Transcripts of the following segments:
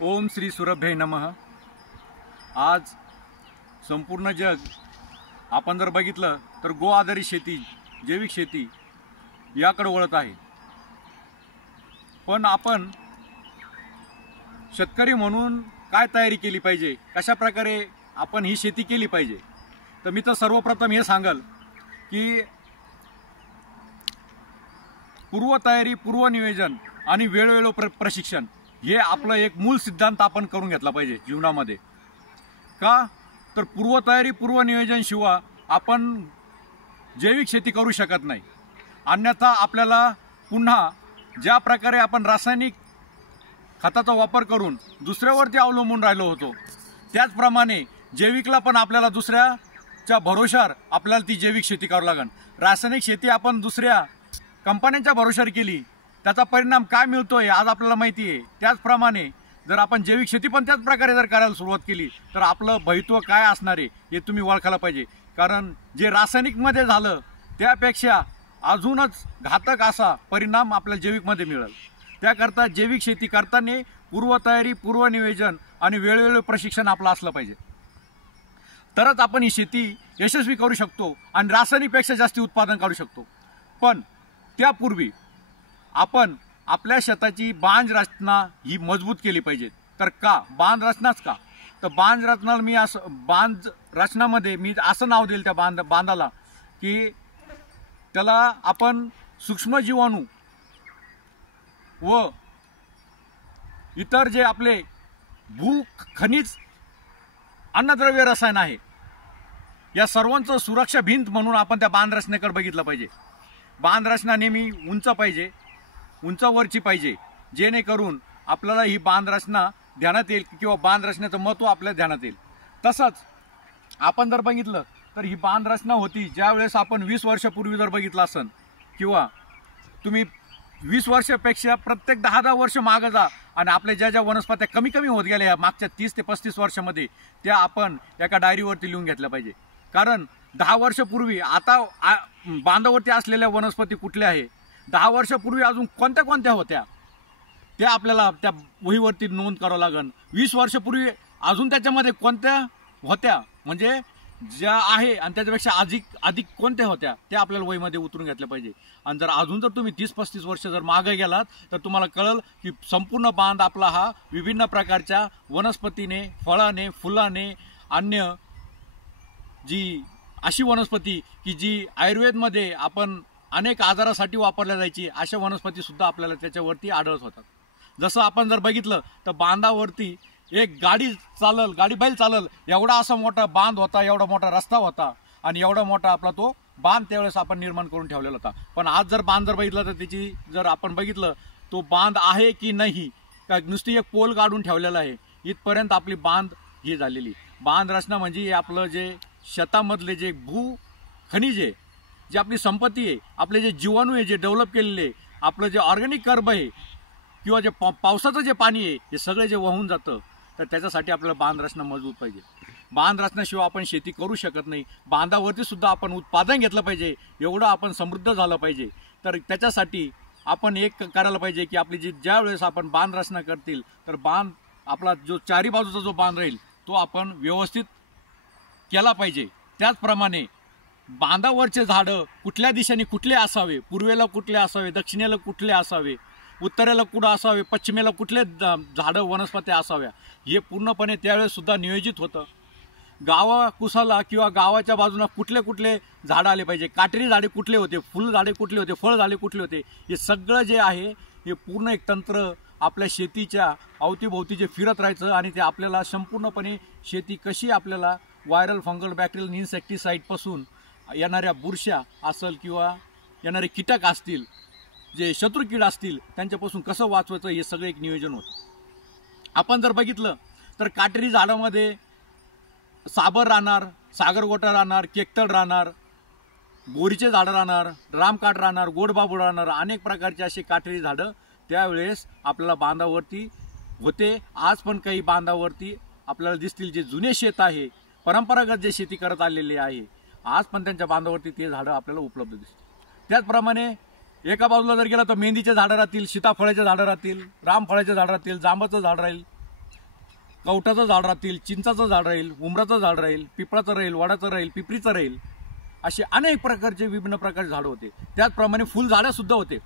ओम श्री सुरभ्ये नमः। आज संपूर्ण जग आपण जर बघितलं तर गो आधारित शेती, जैविक शेती याकडे वळत आहे। पण आपण शेतकरी म्हणून काय तयारी केली पाहिजे, कशा प्रकारे आपण ही शेती केली पाहिजे, तर मी तर सर्वप्रथम हे सांगल की पूर्वतयारी, पूर्वनियोजन आणि वेळोवेळी प्रशिक्षण हे आपलं एक मूल सिद्धांत आपण करून घेतला पाहिजे जीवनामध्ये। का तर पूर्वतयारी, पूर्वनियोजन शिवाय आपण जैविक शेती करू शकत नाही। अन्यथा आपल्याला पुन्हा ज्या प्रकारे आपण रासायनिक खताचा वापर करून दुसऱ्यावरती अवलंबून राहिलो होतो, त्याचप्रमाणे जैविकला पण आपल्याला दुसऱ्याच्या भरोशावर आपल्याला ती जैविक शेती करावी लागेल। रासायनिक शेती आपण दुसऱ्या कंपन्यांच्या भरोशावर केली, त्याचा परिणाम काय मिळतोय आज आपल्याला माहिती आहे। त्याचप्रमाणे जर आपण जैविक शेती पण त्याच प्रकारे जर करायला सुरुवात केली तर आपलं भविष्य काय असणार आहे हे तुम्ही ओळखायला पाहिजे। कारण जे रासायनिकमध्ये झालं त्यापेक्षा अजूनच घातक असा परिणाम आपल्याला जैविकमध्ये मिळेल। त्याकरता जैविक शेती करताना पूर्वतयारी, पूर्वनियोजन आणि वेळोवेळी प्रशिक्षण आपलं असलं पाहिजे, तरच आपण ही शेती यशस्वी करू शकतो आणि रासायनिकपेक्षा जास्त उत्पादन काढू शकतो। पण त्यापूर्वी आपण आपल्या शेताची बांध रचना ही मजबूत केली पाहिजे। तर का बांध रचनाच का, तर बांध रचना मी असं बांध रचनामध्ये मी असं नाव देईल त्या बांधाला की त्याला आपण सूक्ष्मजीवाणू व इतर जे आपले भू खनिज अन्नद्रव्य रसायन आहे या सर्वांचं सुरक्षा भिंत म्हणून आपण त्या बांध रचनेकडे बघितलं पाहिजे। बांध रचना नेहमी उंच पाहिजे, उंचावरची पाहिजे, जेणेकरून आपल्याला ही बांध रचना ध्यानात येईल किंवा बांध रचनेचं महत्त्व आपल्या ध्यानात येईल। तसंच आपण जर बघितलं तर ही बांध रचना होती ज्यावेळेस आपण 20 वर्षापूर्वी जर बघितलं असेल किंवा तुम्ही 20 वर्षापेक्षा प्रत्येक 10-10 वर्ष मागे जा आणि आपल्या ज्या ज्या वनस्पत्या कमी कमी होत गेल्या मागच्या 30 ते 35 वर्षामध्ये त्या आपण एका डायरीवरती लिहून घेतल्या पाहिजे। कारण 10 वर्षापूर्वी आता बांधावरती असलेल्या वनस्पती कुठल्या आहे, 10 वर्षापूर्वी अजून कोणत्या कोणत्या होत्या त्या आपल्याला त्या वहीवरती नोंद करावं लागेल। 20 वर्षापूर्वी अजून त्याच्यामध्ये कोणत्या होत्या म्हणजे ज्या आहे आणि त्याच्यापेक्षा अधिक कोणत्या होत्या त्या आपल्याला वहीमध्ये उतरून घेतल्या पाहिजे। आणि जर तुम्ही 30-35 वर्ष जर मागे गेलात तर तुम्हाला कळेल की संपूर्ण बांध आपला हा विभिन्न प्रकारच्या वनस्पतीने, फळाने, फुलाने, अन्य जी अशी वनस्पती की जी आयुर्वेदमध्ये आपण अनेक आजारासाठी वापरल्या जायची अशा वनस्पती सुद्धा आपल्याला त्याच्यावरती आढळत होतात। जसं आपण जर बघितलं तर बांधावरती एक गाडी बैल चालल एवढा असा मोठा बांध होता, एवढा मोठा रस्ता होता आणि एवढा मोठा आपला तो बांध त्यावेळेस आपण निर्माण करून ठेवलेला होता। पण आज जर बांध जर बघितलं तर त्याची जर आपण बघितलं तो बांध आहे की नाही, का नुसती एक पोल काढून ठेवलेला आहे, इथपर्यंत आपली बांध ही झालेली। बांध रचना म्हणजे आपलं जे शेतामधले जे भू खनिज आहे, जी आपली संपत्ती आहे, आपले जे जीवाणू आहे, जे डेव्हलप केलेले, आपलं जे ऑर्गॅनिक कर्ब आहे किंवा जे पावसाचं जे पाणी आहे हे सगळे जे वाहून जातं, तर त्याच्यासाठी आपल्याला बांध रचना मजबूत पाहिजे। बांध रचनाशिवाय आपण शेती करू शकत नाही। बांधावरती सुद्धा आपण उत्पादन घेतलं पाहिजे, एवढं आपण समृद्ध झालं पाहिजे। तर त्याच्यासाठी आपण एक करायला पाहिजे की आपली ज्या वेळेस आपण बांध रचना करतील तर बांध आपला जो चारी बाजूचा जो बांध राहील तो आपण व्यवस्थित केला पाहिजे। त्याचप्रमाणे बांधावरचे झाडं कुठल्या दिशेने कुठले असावे, पूर्वेला कुठले असावे, दक्षिणेला कुठले असावे, उत्तरेला कुठं असावे, पश्चिमेला कुठले झाडं वनस्पत्या असाव्या हे पूर्णपणे त्यावेळेस सुद्धा नियोजित होतं। गावाकुसाला किंवा गावाच्या बाजूला कुठले कुठले झाडं आले पाहिजे, काटेरी झाडे कुठले होते, फुल झाडे कुठले होते, फळ झाडे कुठले होते, हे सगळं जे आहे हे पूर्ण एक तंत्र आपल्या शेतीच्या अवतीभोवती जे फिरत राहायचं आणि ते आपल्याला संपूर्णपणे शेती कशी आपल्याला व्हायरल, फंगल, बॅक्टेरियल, इन्सेक्टिसाईडपासून येणाऱ्या बुरशा असेल किंवा येणारे कीटक असतील, जे शत्रुकीड असतील त्यांच्यापासून कसं वाचवायचं हे सगळं एक नियोजन होतं। आपण जर बघितलं तर काटेरी झाडामध्ये साबर राहणार, सागरगोटा राहणार, केकतळ राहणार, बोरीचे झाडं राहणार, रामकाठ राहणार, गोडबाबू राहणार, अनेक प्रकारचे असे काटेरी झाडं त्यावेळेस आपल्याला बांधावरती होते। आज पण काही बांधावरती आपल्याला दिसतील, जे जुने शेत आहे, परंपरागत जे शेती करत आलेले आहे, आज पण त्यांच्या बांधावरती ते झाडं आपल्याला उपलब्ध दिसतील। त्याचप्रमाणे एका बाजूला जर गेला तर मेहंदीचे झाडं राहतील, सीताफळाचे झाडं राहतील, रामफळाचे झाडं राहतील, जांबाचं झाड राहील, कवठाचं झाड राहतील, चिंचाचं झाड राहील, उमराचं झाड राहील, पिपळाचं राहील, वडाचं राहील, पिपरीचं राहील, असे अनेक प्रकारचे विभिन्न प्रकारचे झाडं होते. त्याचप्रमाणे फुलझाडं सुद्धा होते.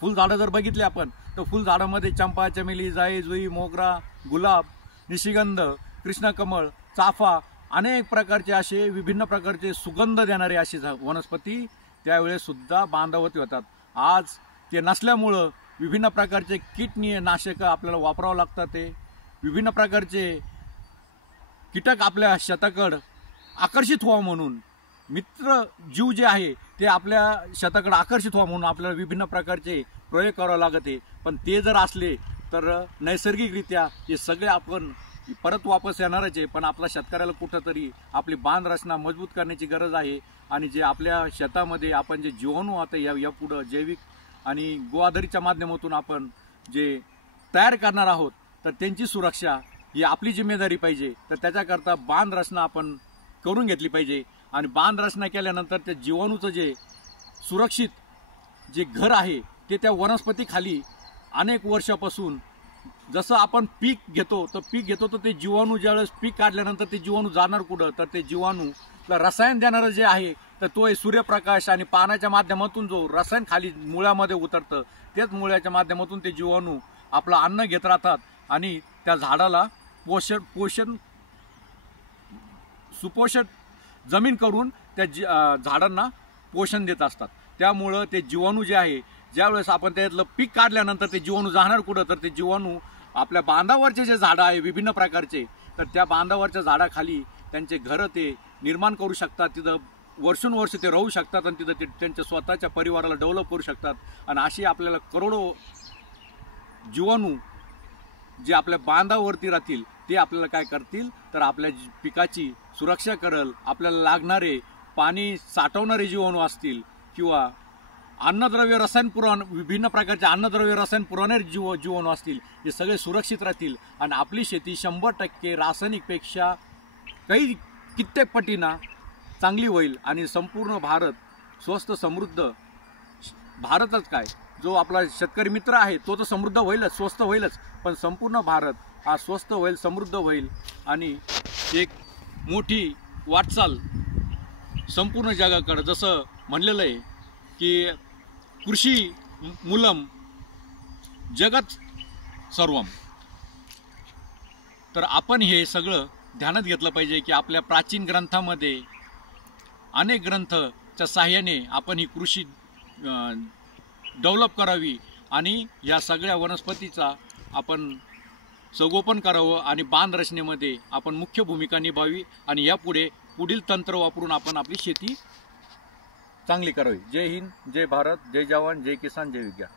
फुलझाडं जर बघितले आपण तर फुलझाडामध्ये चंपा, चमेली, जाई, जुई, मोगरा, गुलाब, निशिगंध, कृष्णकमळ, चाफा, अनेक प्रकारचे असे विभिन्न प्रकारचे सुगंध देणारे असे वनस्पती त्यावेळेस सुद्धा बांधावती होतात. आज ते नसल्यामुळं विभिन्न प्रकारचे कीटकनाशक आपल्याला वापरावं लागतात. ते विभिन्न प्रकारचे कीटक आपल्या शेताकडं आकर्षित व्हावं म्हणून, मित्र जीव जे आहे ते आपल्या शेताकडे आकर्षित व्हावं म्हणून आपल्याला विभिन्न प्रकारचे प्रयोग करावे लागते. पण ते जर असले तर नैसर्गिकरित्या हे सगळे आपण परत वापस येणारच आहे. पण आपल्या शेतकऱ्याला कुठंतरी आपली बांध रचना मजबूत करण्याची गरज आहे. आणि जे आपल्या शेतामध्ये आपण जे जीवाणू आता या पुढं जैविक आणि गोआधारीच्या माध्यमातून आपण जे तयार करणार आहोत तर त्यांची सुरक्षा ही आपली जिम्मेदारी पाहिजे. तर त्याच्याकरता बांध रचना आपण करून घेतली पाहिजे. आणि बांध रचना केल्यानंतर त्या जीवाणूचं जे सुरक्षित जे घर आहे ते त्या वनस्पतीखाली अनेक वर्षापासून, जसं आपण पीक घेतो तर ते जीवाणू ज्यावेळेस पीक काढल्यानंतर ते जीवाणू जाणार कुठं, तर ते जीवाणूला रसायन देणारं जे आहे तर तो आहे सूर्यप्रकाश आणि पाण्याच्या माध्यमातून जो रसायन खाली मुळामध्ये उतरतं, तेच मुळ्याच्या माध्यमातून ते जीवाणू आपलं अन्न घेत राहतात आणि त्या झाडाला सुपोषण जमीन करून त्या झाडांना पोषण देत असतात. त्यामुळं ते जीवाणू जे आहे, ज्यावेळेस आपण त्यातलं पीक काढल्यानंतर ते जीवाणू जाणार कुठं, तर ते जीवाणू आपल्या बांधावरचे जे झाडं आहे विभिन्न प्रकारचे, तर त्या बांधावरच्या झाडाखाली त्यांचे घरं ते निर्माण करू शकतात. तिथं वर्षोनवर्ष ते राहू शकतात आणि तिथं ते त्यांच्या स्वतःच्या परिवाराला डेव्हलप करू शकतात. आणि अशी आपल्याला करोडो जीवाणू जे आपल्या बांधावरती राहतील ते आपल्याला काय करतील, तर आपल्या पिकाची सुरक्षा करल. आपल्याला लागणारे पाणी साठवणारे जीवाणू असतील किंवा अन्नद्रव्य रसायन विभिन्न प्रकारचे अन्नद्रव्य रसायन पुरवणारे जीवाणू असतील, हे सगळे सुरक्षित राहतील. आणि आपली शेती 100% रासायनिकपेक्षा काही कित्येक पटीनं चांगली होईल. आणि संपूर्ण भारत स्वस्त समृद्ध, भारतच काय, जो आपला शेतकरी मित्र आहे तो तर समृद्ध होईलच, स्वस्त होईलच, पण संपूर्ण भारत हा स्वस्त होईल, समृद्ध होईल. आणि एक मोठी वाटचाल संपूर्ण जगाकडे, जसं म्हणलेलं आहे की कृषी मूलम जगत सर्वम. तर आपण हे सगळं ध्यानात घेतलं पाहिजे की आपल्या प्राचीन ग्रंथामध्ये अनेक ग्रंथच्या साहाय्याने आपण ही कृषी डेव्हलप करावी आणि या सगळ्या वनस्पतीचा आपण संगोपन करावं आणि बांध रचनेमध्ये आपण मुख्य भूमिका निभावी. आणि यापुढे पुढील तंत्र वापरून आपण आपली शेती चांगली करावी. जय हिंद, जय भारत, जय जवान, जय किसान, जय विज्ञान.